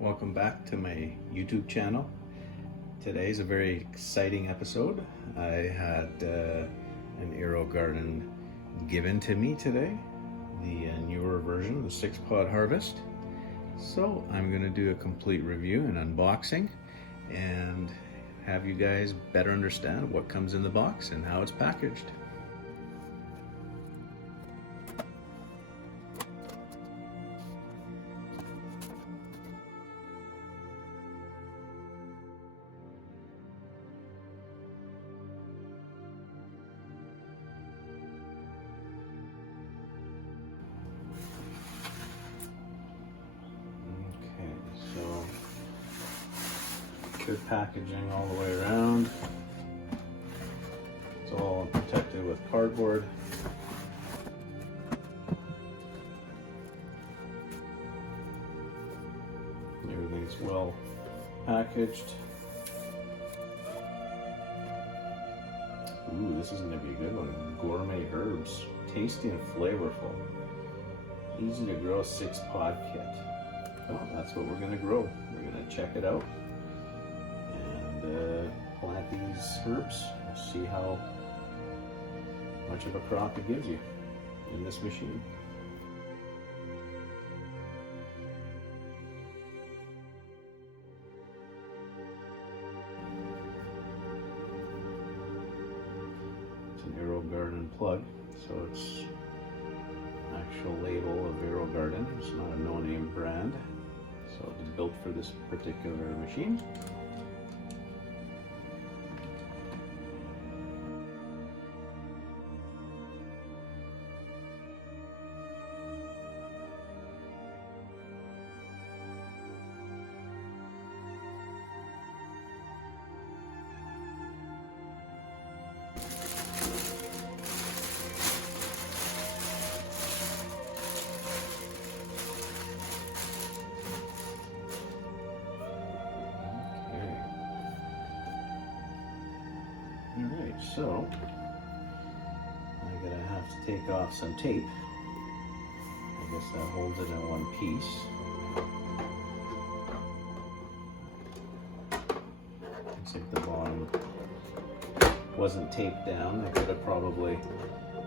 Welcome back to my YouTube channel. Today's a very exciting episode. I had an AeroGarden given to me today, the newer version, the 6-pod Harvest. So I'm going to do a complete review and unboxing and have you guys better understand what comes in the box and how it's packaged. Good packaging all the way around. It's all protected with cardboard. Everything's well packaged. Ooh, this is gonna be a good one. Gourmet herbs, tasty and flavorful. Easy to grow 6-pod kit. Well, that's what we're gonna grow. We're gonna check it out. Plant these herbs, see how much of a crop it gives you in this machine. It's an AeroGarden plug, so it's actual label of AeroGarden. It's not a no-name brand, so it's built for this particular machine. Alright, so I'm going to have to take off some tape. I guess that holds it in one piece. Looks like the bottom wasn't taped down. I could have probably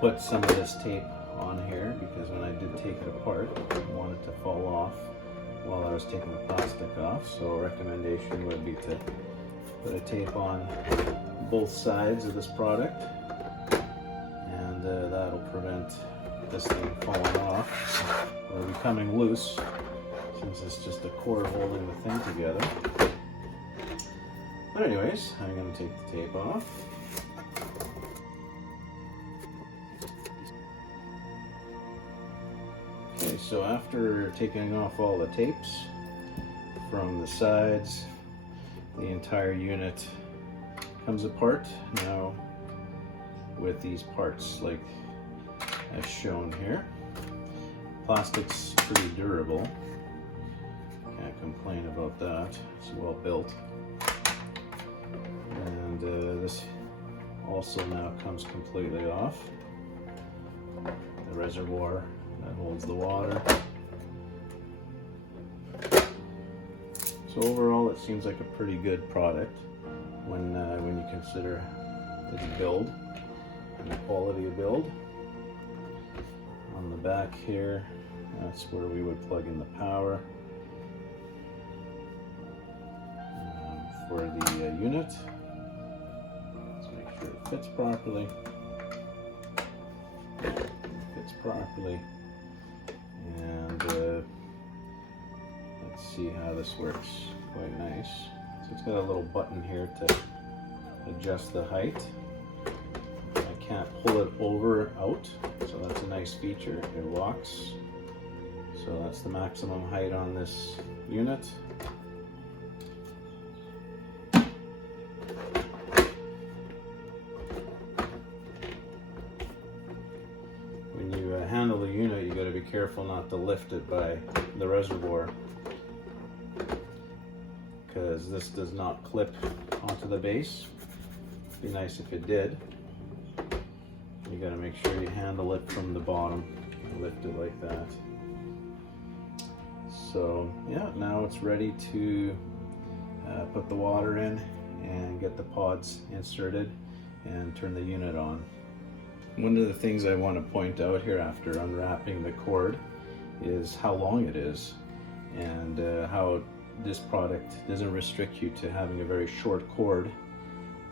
put some of this tape on here because when I did take it apart, I didn't want it to fall off while I was taking the plastic off. So a recommendation would be to put a tape on both sides of this product, and that'll prevent this thing falling off or becoming loose, since it's just a cord holding the thing together. But anyways, I'm going to take the tape off. Okay, so after taking off all the tapes from the sides, the entire unit comes apart now with these parts like as shown here. Plastic's pretty durable, can't complain about that. It's well built, and this also now comes completely off. The reservoir that holds the water. So overall it seems like a pretty good product when you consider its build and the quality of build. On the back here, that's where we would plug in the power for the unit. Let's make sure it fits properly. Fits properly. And let's see how this works. Quite nice. So it's got a little button here to adjust the height. I can't pull it over out, so that's a nice feature. It locks. So that's the maximum height on this unit. When you handle the unit, you got to be careful not to lift it by the reservoir, because this does not clip onto the base. It'd be nice if it did. You got to make sure you handle it from the bottom and lift it like that. So yeah, now it's ready to put the water in and get the pods inserted and turn the unit on. One of the things I want to point out here after unwrapping the cord is how long it is, and how this product doesn't restrict you to having a very short cord.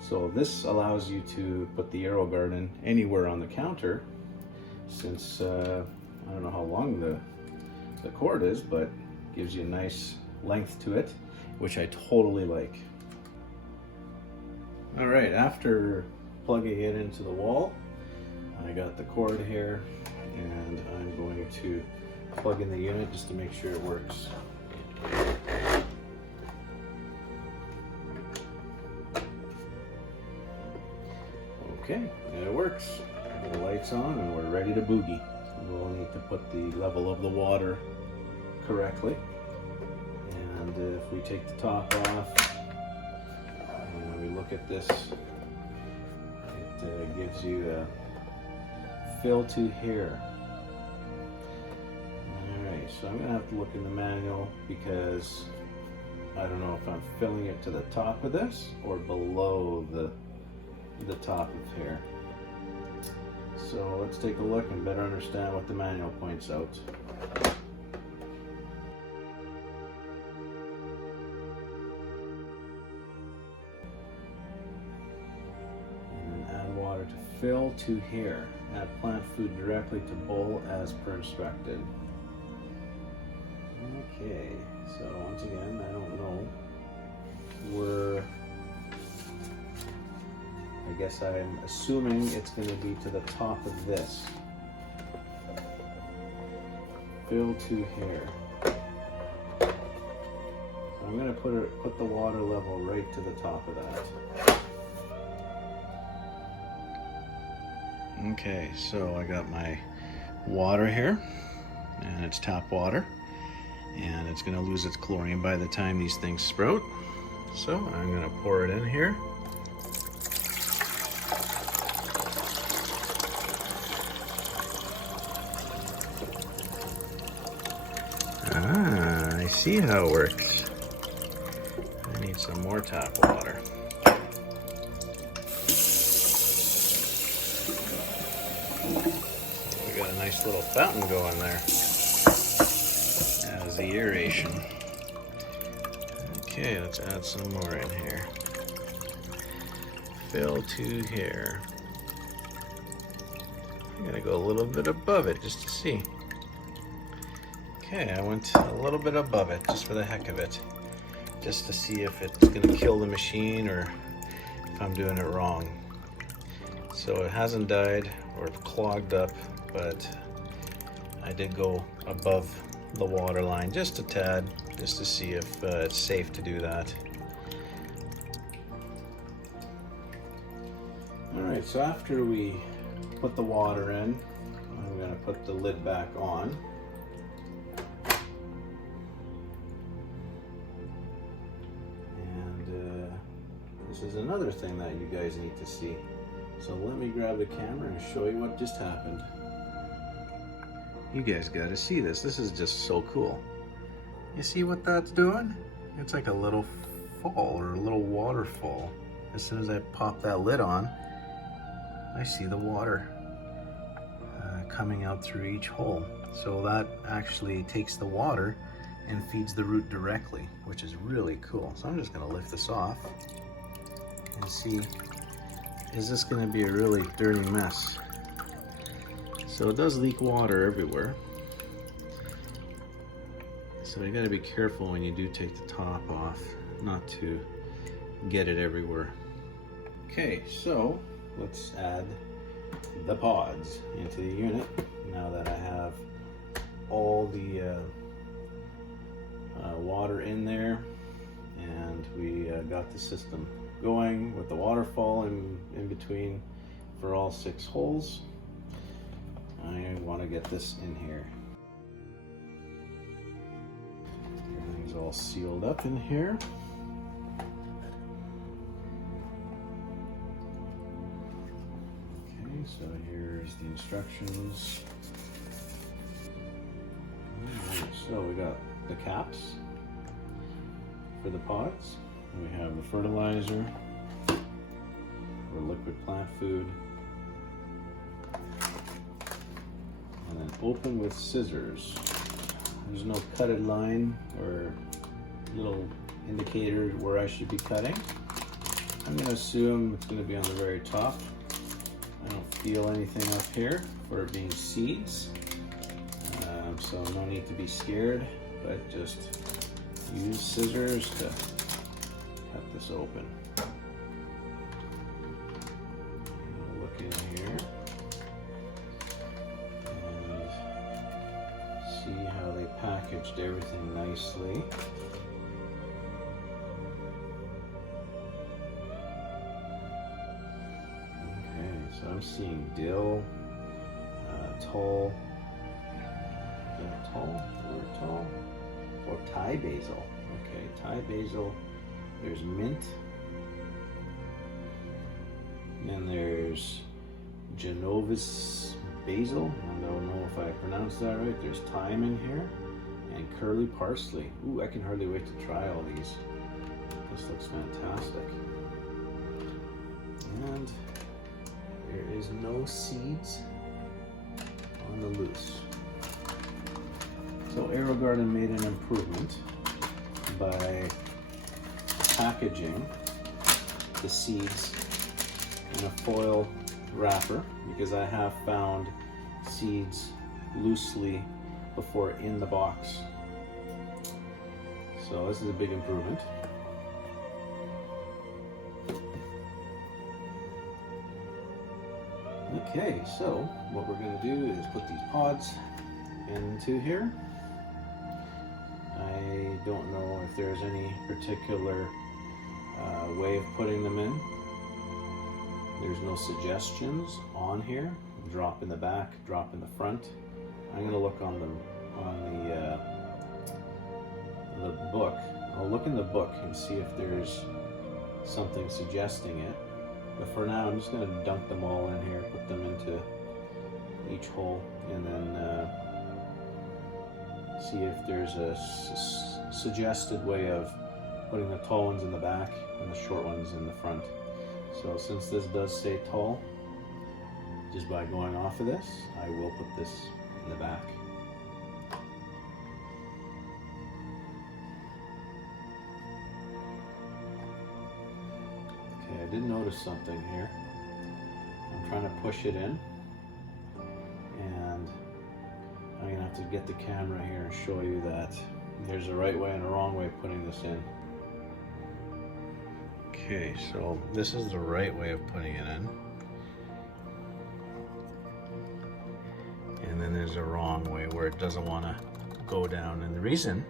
So this allows you to put the AeroGarden anywhere on the counter, since I don't know how long the cord is, but gives you a nice length to it, which I totally like. All right, after plugging it into the wall, I got the cord here, and I'm going to plug in the unit just to make sure it works. Okay, it works. The light's on and we're ready to boogie. We'll need to put the level of the water correctly. And if we take the top off and we look at this, it gives you a fill to here. Alright, so I'm going to have to look in the manual because I don't know if I'm filling it to the top of this or below the top of here. So let's take a look and better understand what the manual points out. And then add water to fill to here. Add plant food directly to bowl as per instructed. Okay, so once again, I don't know. I guess I'm assuming it's going to be to the top of this. Fill to here. So I'm going to put the water level right to the top of that. Okay, so I got my water here, and it's tap water, and it's going to lose its chlorine by the time these things sprout. So I'm going to pour it in here. Ah, I see how it works. I need some more tap water. We got a nice little fountain going there as the aeration. Okay, let's add some more in here. Fill to here. I'm gonna go a little bit above it just to see. Okay, I went a little bit above it just for the heck of it, just to see if it's gonna kill the machine or if I'm doing it wrong. So it hasn't died or clogged up, but I did go above the water line just a tad, just to see if it's safe to do that. Alright, so after we put the water in, I'm going to put the lid back on. And this is another thing that you guys need to see. So let me grab the camera and show you what just happened. You guys gotta see this. This is just so cool. You see what that's doing? It's like a little fall or a little waterfall. As soon as I pop that lid on, I see the water coming out through each hole. So that actually takes the water and feeds the root directly, which is really cool. So I'm just gonna lift this off and see, is this gonna be a really dirty mess? So it does leak water everywhere. So you gotta be careful when you do take the top off, not to get it everywhere. Okay, so let's add the pods into the unit now that I have all the water in there, and we got the system going with the waterfall in between for all 6 holes. I want to get this in here. Everything's all sealed up in here. Okay, so here's the instructions. Alright, so we got the caps for the pods. We have the fertilizer or liquid plant food. And then open with scissors. There's no cutted line or little indicator where I should be cutting. I'm going to assume it's going to be on the very top. I don't feel anything up here for it being seeds, so no need to be scared, but just use scissors to cut this open. Look in here and see how they packaged everything nicely. So I'm seeing dill, tall, is that tall or tall? Or Thai basil. Okay, Thai basil. There's mint. And then there's Genovese Basil. I don't know if I pronounced that right. There's thyme in here. And curly parsley. Ooh, I can hardly wait to try all these. This looks fantastic. And there is no seeds on the loose. So AeroGarden made an improvement by packaging the seeds in a foil wrapper, because I have found seeds loosely before in the box. So this is a big improvement. Okay, so what we're going to do is put these pods into here. I don't know if there's any particular way of putting them in. There's no suggestions on here. Drop in the back, drop in the front. I'm going to look on the book. I'll look in the book and see if there's something suggesting it. But for now, I'm just going to dunk them all in here, put them into each hole, and then see if there's a suggested way of putting the tall ones in the back and the short ones in the front. So since this does say tall, just by going off of this, I will put this in the back. I did notice something here. I'm trying to push it in, and I'm gonna have to get the camera here and show you that there's a right way and a wrong way of putting this in. Okay, so this is the right way of putting it in, and then there's a wrong way where it doesn't want to go down. And the reason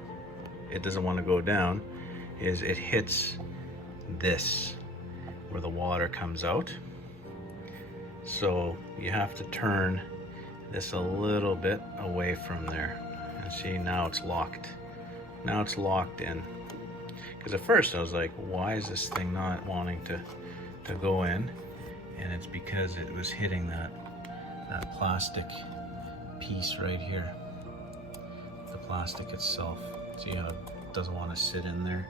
it doesn't want to go down is it hits this where the water comes out. So you have to turn this a little bit away from there. And see, now it's locked. Now it's locked in. Because at first I was like, why is this thing not wanting to go in? And it's because it was hitting that plastic piece right here. The plastic itself. See how it doesn't want to sit in there?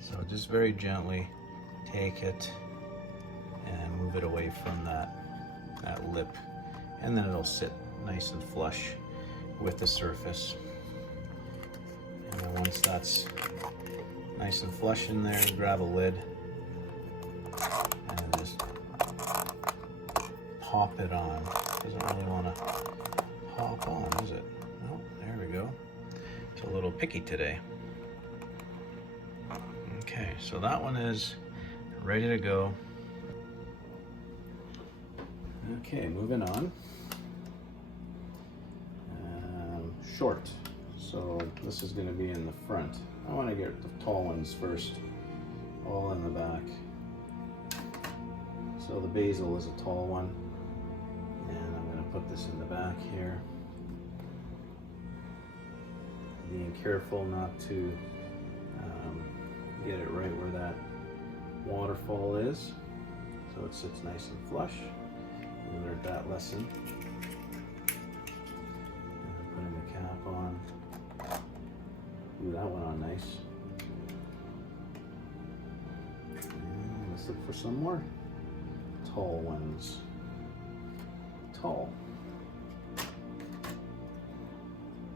So just very gently take it and move it away from that lip, and then it'll sit nice and flush with the surface. And then once that's nice and flush in there, grab a lid and just pop it on. Doesn't really want to pop on, is it? Oh, there we go. It's a little picky today. Okay, so that one is ready to go. Okay, moving on. Short. So this is going to be in the front. I want to get the tall ones first, all in the back. So the basil is a tall one, and I'm going to put this in the back here. Being careful not to get it right where that waterfall is, so it sits nice and flush. We learned that lesson. And putting the cap on. Ooh, that went on nice. And let's look for some more tall ones. Tall.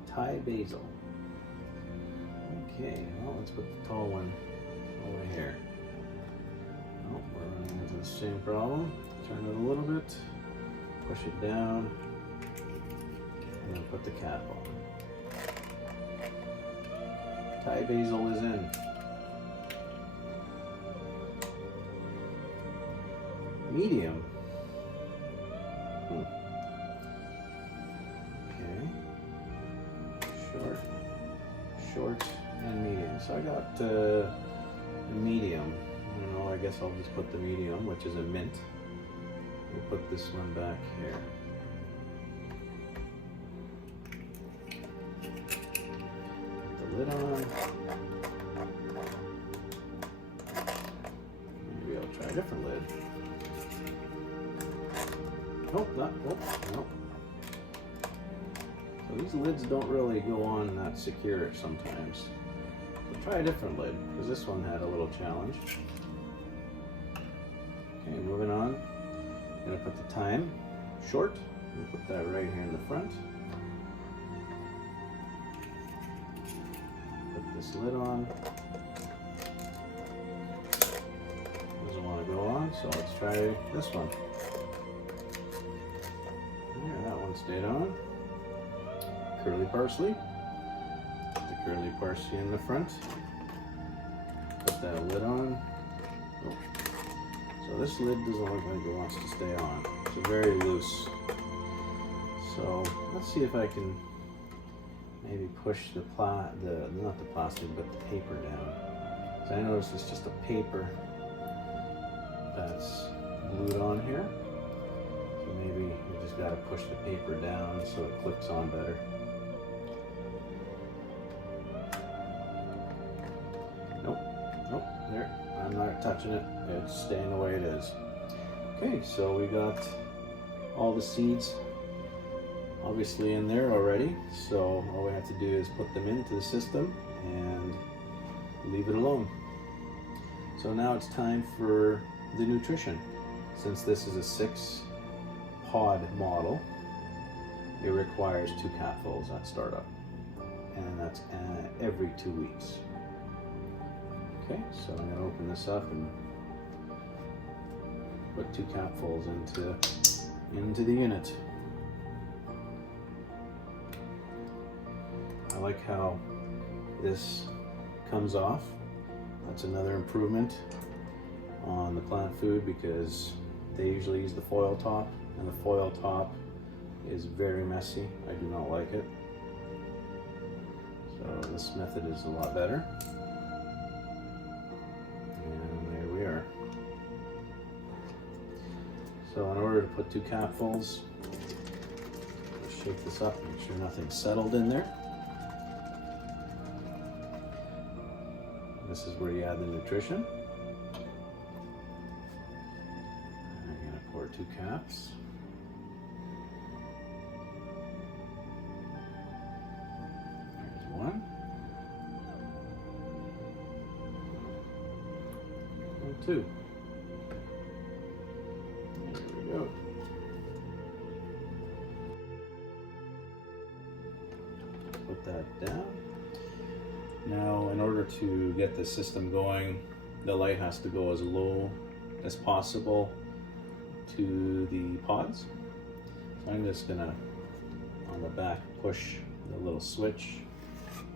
Thai basil. Okay, well, let's put the tall one over here. Oh, we're running into the same problem. Turn it a little bit, push it down, and then put the cap on. Thai basil is in. Medium. Okay. Short, and medium. So I got a medium. I don't know, I guess I'll just put the medium, which is a mint. We'll put this one back here. Put the lid on. Maybe I'll try a different lid. Nope, nope. So these lids don't really go on that secure sometimes. So try a different lid, because this one had a little challenge. Okay, moving on. I'm going to put the thyme short. I'm going to put that right here in the front. Put this lid on. Doesn't want to go on, so let's try this one. Yeah, that one stayed on. Curly parsley. Put the curly parsley in the front. Put that lid on. Oh. So this lid doesn't look like it wants to stay on. It's very loose. So let's see if I can maybe push not the plastic, but the paper down. So I notice it's just a paper that's glued on here. So maybe you just got to push the paper down so it clicks on better. Nope, there. I'm not touching it. It's staying the way it is. Okay, so we got all the seeds obviously in there already. So all we have to do is put them into the system and leave it alone. So now it's time for the nutrition. Since this is a 6-pod model, it requires 2 capfuls at startup, and that's every 2 weeks. Okay, so I'm going to open this up and put 2 capfuls into the unit. I like how this comes off. That's another improvement on the plant food, because they usually use the foil top, and the foil top is very messy. I do not like it. So this method is a lot better. And there we are. So in order to put 2 capfuls, let's shake this up, make sure nothing's settled in there. This is where you add the nutrition. I'm going to pour 2 caps. There's 1. And 2. There we go. Put that down. Now, in order to get the system going, the light has to go as low as possible to the pods. So I'm just gonna, on the back, push the little switch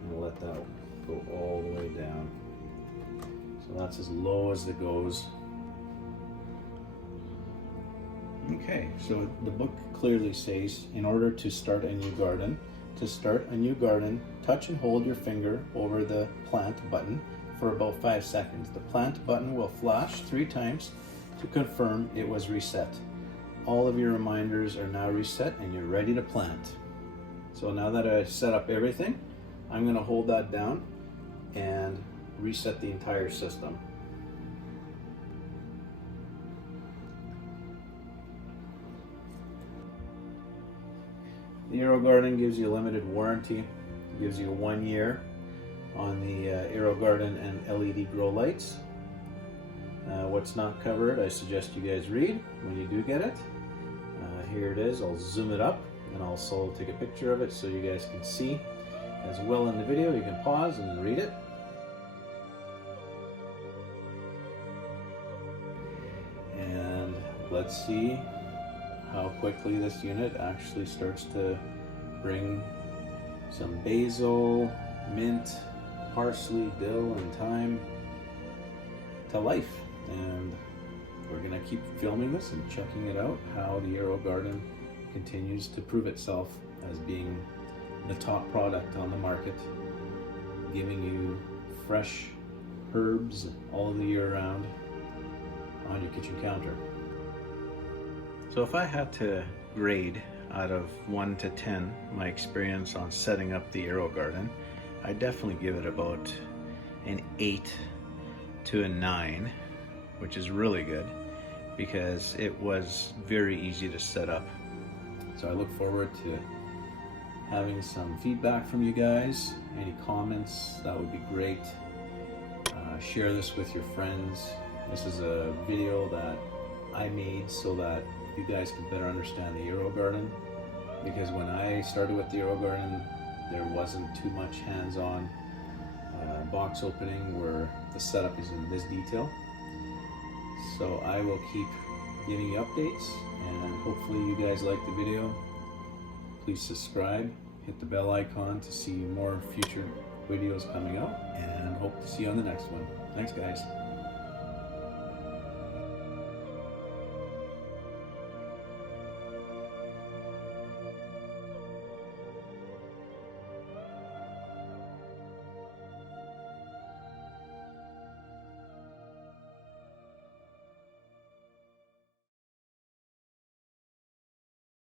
and let that go all the way down. So that's as low as it goes. Okay, so the book clearly says, in order to start a new garden, touch and hold your finger over the plant button for about 5 seconds. The plant button will flash 3 times to confirm it was reset. All of your reminders are now reset and you're ready to plant. So now that I set up everything, I'm going to hold that down and reset the entire system. The AeroGarden gives you a limited warranty. It gives you 1 year on the AeroGarden and LED grow lights. What's not covered, I suggest you guys read when you do get it. Here it is. I'll zoom it up and I'll also take a picture of it so you guys can see as well in the video. You can pause and read it. And let's see how quickly this unit actually starts to bring some basil, mint, parsley, dill, and thyme to life. And we're gonna keep filming this and checking it out, how the AeroGarden continues to prove itself as being the top product on the market, giving you fresh herbs all the year round on your kitchen counter. So if I had to grade out of 1 to 10 my experience on setting up the AeroGarden, I definitely give it about an 8 to a 9, which is really good because it was very easy to set up. So I look forward to having some feedback from you guys. Any comments, that would be great. Share this with your friends. This is a video that I made so that you guys can better understand the AeroGarden, because when I started with the AeroGarden, there wasn't too much hands-on box opening where the setup is in this detail. So I will keep giving you updates, and hopefully you guys like the video. Please subscribe, hit the bell icon to see more future videos coming out, and hope to see you on the next one. Thanks guys.